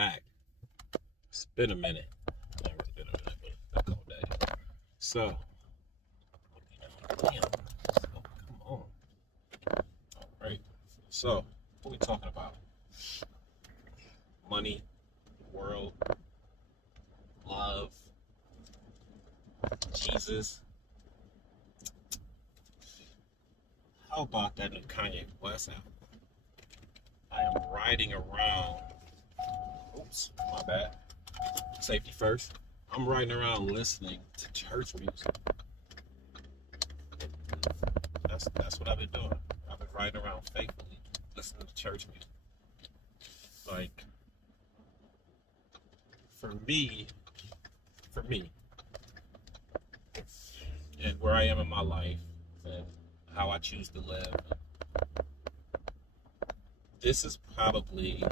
back. It's been a minute. Not really been a minute, but a couple days. So, damn. Come on. All right. So, what we talking about? Money, world, love, Jesus. How about that new Kanye West album? I am riding around. Oops, my bad. Safety first. I'm riding around listening to church music. That's what I've been doing. I've been riding around faithfully listening to church music. Like for me, and where I am in my life and how I choose to live, this is probably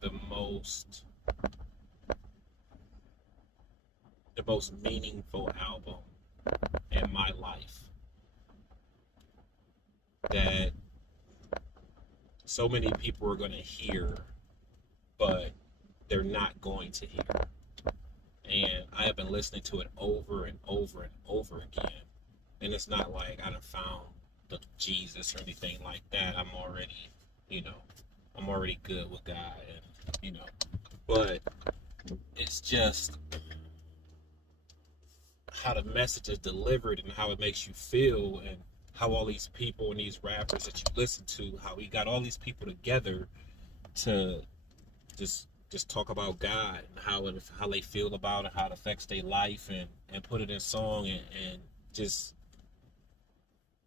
the most the most meaningful album in my life that so many people are going to hear, but they're not going to hear. And I have been listening to it over and over and over again. And it's not like I done found the Jesus or anything like that. You know, I'm already good with God, and but it's just how the message is delivered and how it makes you feel, and how all these people and these rappers that you listen to, how he got all these people together to just talk about God and how they feel about it, how it affects their life, and put it in song, and just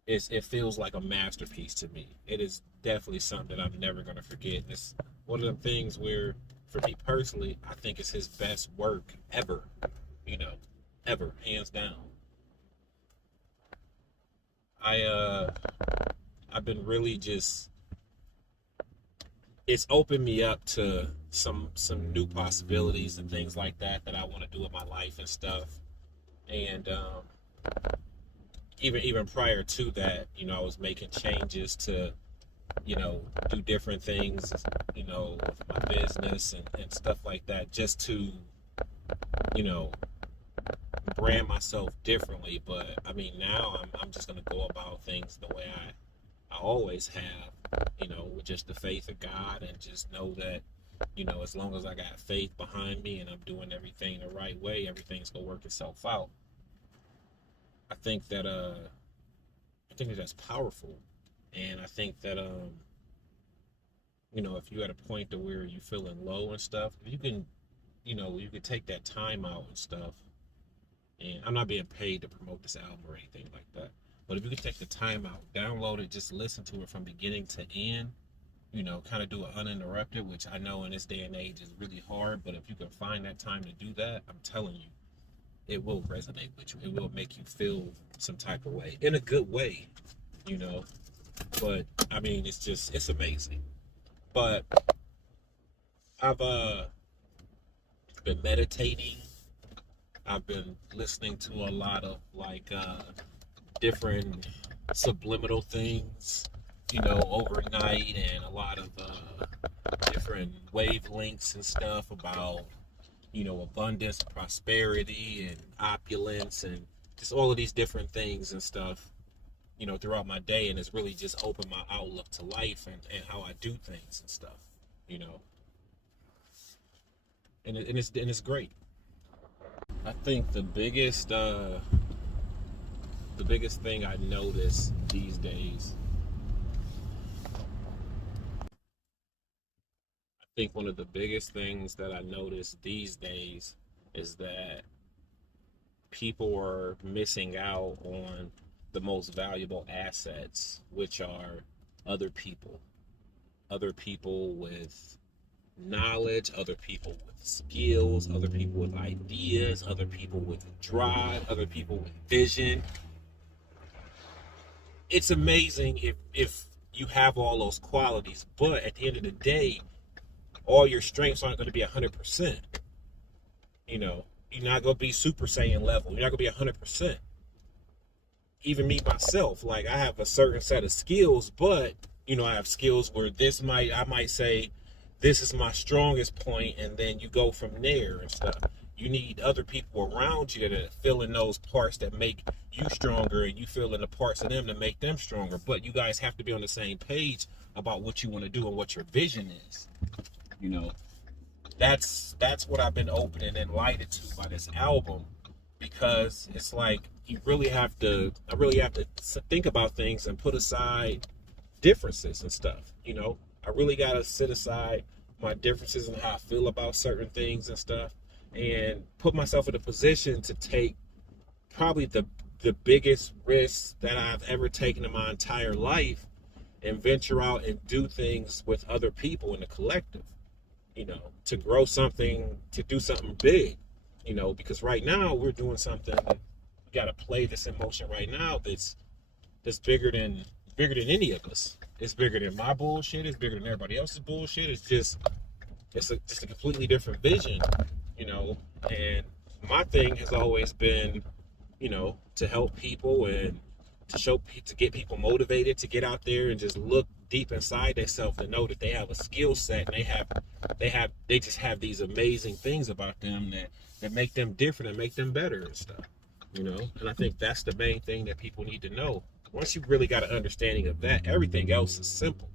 it feels like a masterpiece to me. It is definitely something that I'm never gonna forget. It's one of the things where, for me personally, I think it's his best work ever. Ever, hands down. I've been really just, it's opened me up to some new possibilities and things like that I want to do in my life and stuff. And even prior to that, I was making changes to, do different things, with my business and stuff like that, just to, brand myself differently. But I mean, now I'm just gonna go about things the way I always have, with just the faith of God, and just know that, as long as I got faith behind me and I'm doing everything the right way, everything's gonna work itself out. I think that that's powerful. And I think that if you're at a point to where you're feeling low and stuff, you can take that time out and stuff. And I'm not being paid to promote this album or anything like that. But if you could take the time out, download it, just listen to it from beginning to end, kind of do it uninterrupted, which I know in this day and age is really hard. But if you can find that time to do that, I'm telling you, it will resonate with you. It will make you feel some type of way, in a good way, But I mean, it's amazing. But I've been meditating. I've been listening to a lot of different subliminal things, overnight, and a lot of different wavelengths and stuff about, abundance, prosperity, and opulence, and just all of these different things and stuff, throughout my day. And it's really just opened my outlook to life and how I do things and stuff, and it's great. I think the biggest thing I notice these days, I think one of the biggest things that I notice these days is that people are missing out on the most valuable assets, which are other people. Other people with knowledge, other people with skills, other people with ideas, other people with drive, other people with vision. It's amazing if you have all those qualities, but at the end of the day, all your strengths aren't going to be 100%. You're not going to be Super Saiyan level. You're not going to be 100%. Even me myself, I have a certain set of skills, but I have skills where I might say this is my strongest point, and then you go from there and stuff. You need other people around you that are filling those parts that make you stronger, and you fill in the parts of them to make them stronger. But you guys have to be on the same page about what you want to do and what your vision is. You know, that's what I've been open and enlightened to by this album, because it's like I really have to think about things and put aside differences and stuff. You know, I really got to set aside my differences and how I feel about certain things and stuff, and put myself in a position to take probably the biggest risk that I've ever taken in my entire life, and venture out and do things with other people in the collective, you know, to grow something, to do something big, you know, because right now we're doing something, we got to play this emotion right now that's bigger than any of us. It's bigger than my bullshit. It's bigger than everybody else's bullshit. It's a completely different vision, you know. And my thing has always been, you know, to help people and to get people motivated to get out there and just look deep inside themselves and know that they have a skill set, and they just have these amazing things about them that make them different and make them better and stuff, you know. And I think that's the main thing that people need to know. Once you really got an understanding of that, everything else is simple,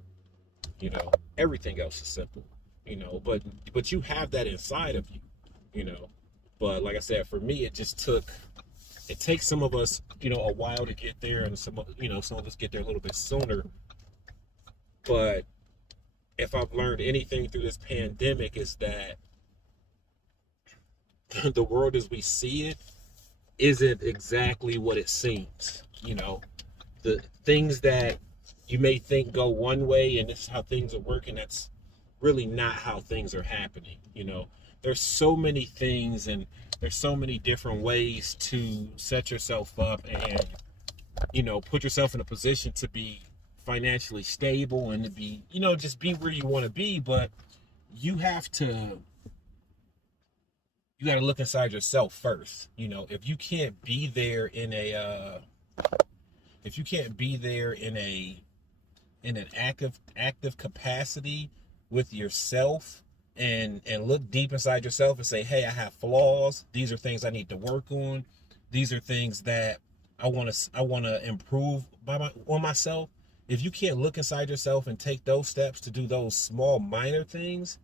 you know. Everything else is simple, you know. But you have that inside of you, you know. But like I said, for me, it takes some of us, you know, a while to get there, and some of us get there a little bit sooner. But if I've learned anything through this pandemic, is that the world as we see it isn't exactly what it seems, you know. The things that you may think go one way and this is how things are working, that's really not how things are happening, you know. There's so many things, and there's so many different ways to set yourself up and, you know, put yourself in a position to be financially stable and to be, you know, just be where you want to be. But you got to look inside yourself first. You know, if you can't be there in an active capacity with yourself, and look deep inside yourself and say, hey, I have flaws. These are things I need to work on. These are things that I want to improve on myself. If you can't look inside yourself and take those steps to do those small minor things,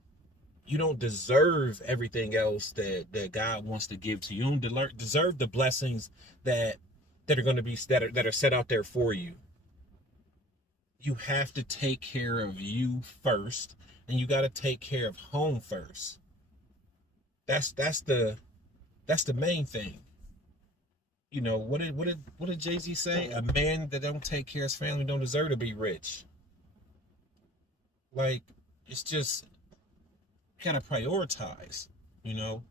you don't deserve everything else that God wants to give to you. You don't deserve the blessings that are going to be that are set out there for you. You have to take care of you first, and you got to take care of home first. That's the main thing. You know, what did Jay-Z say? A man that don't take care of his family don't deserve to be rich. Like, it's just, you gotta prioritize, you know.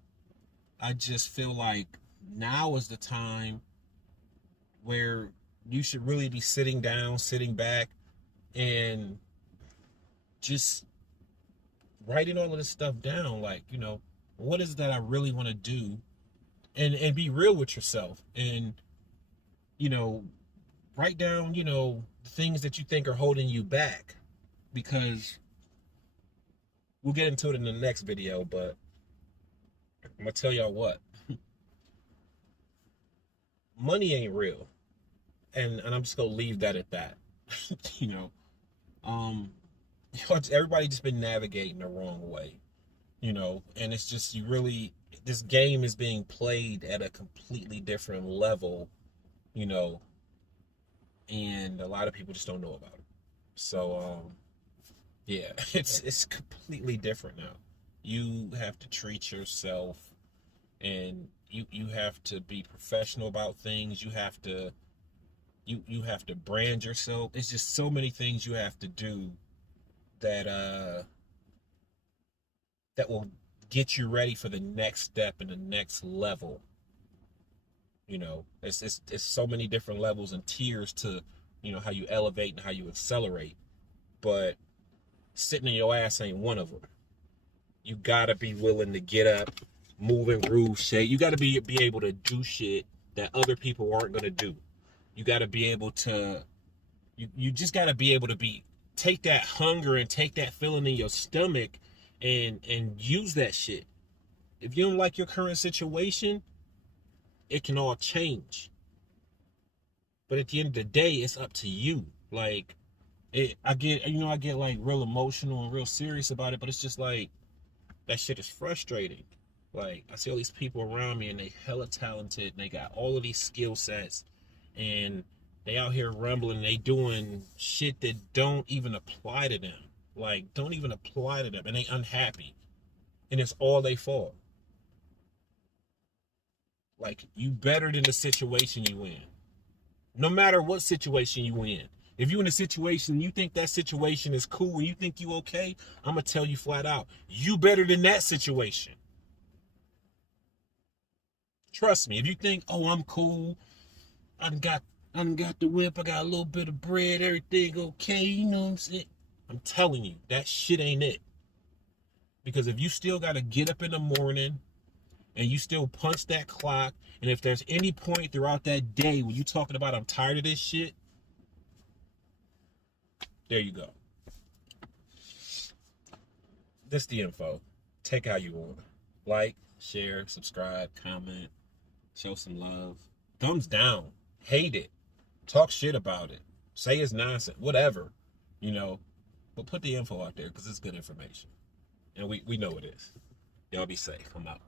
I just feel like now is the time where you should really be sitting back, and just writing all of this stuff down. Like, you know, what is it that I really want to do? And be real with yourself, and, you know, write down, you know, the things that you think are holding you back, because we'll get into it in the next video. But I'm gonna tell y'all what, money ain't real, and I'm just gonna leave that at that. You know, everybody just been navigating the wrong way, you know. And it's just, this game is being played at a completely different level, you know, and a lot of people just don't know about it. So yeah, it's completely different now. You have to treat yourself, and you have to be professional about things. You have to brand yourself. It's just so many things you have to do that will get you ready for the next step and the next level. You know, it's so many different levels and tiers to, you know, how you elevate and how you accelerate. But sitting in your ass ain't one of them. You gotta be willing to get up, move and groove, shit. You gotta be able to do shit that other people aren't gonna do. You gotta be able to, you just gotta be able to take that hunger and take that feeling in your stomach and use that shit. If you don't like your current situation, it can all change. But at the end of the day, it's up to you. Like, I get like real emotional and real serious about it, but it's just like that shit is frustrating. Like, I see all these people around me and they hella talented and they got all of these skill sets and they out here rumbling, they doing shit that don't even apply to them. Like, don't even apply to them, and they unhappy. And it's all they fault. Like, you better than the situation you in. No matter what situation you in. If you in a situation, you think that situation is cool and you think you okay, I'm going to tell you flat out, you better than that situation. Trust me. If you think, oh, I'm cool, I done got the whip, I got a little bit of bread, everything okay, you know what I'm saying? I'm telling you, that shit ain't it. Because if you still got to get up in the morning and you still punch that clock, and if there's any point throughout that day when you talking about I'm tired of this shit, there you go. This the info. Take how you want. Like, share, subscribe, comment, show some love. Thumbs down. Hate it. Talk shit about it. Say it's nonsense. Whatever. You know. But put the info out there because it's good information. And we know it is. Y'all be safe. I'm out.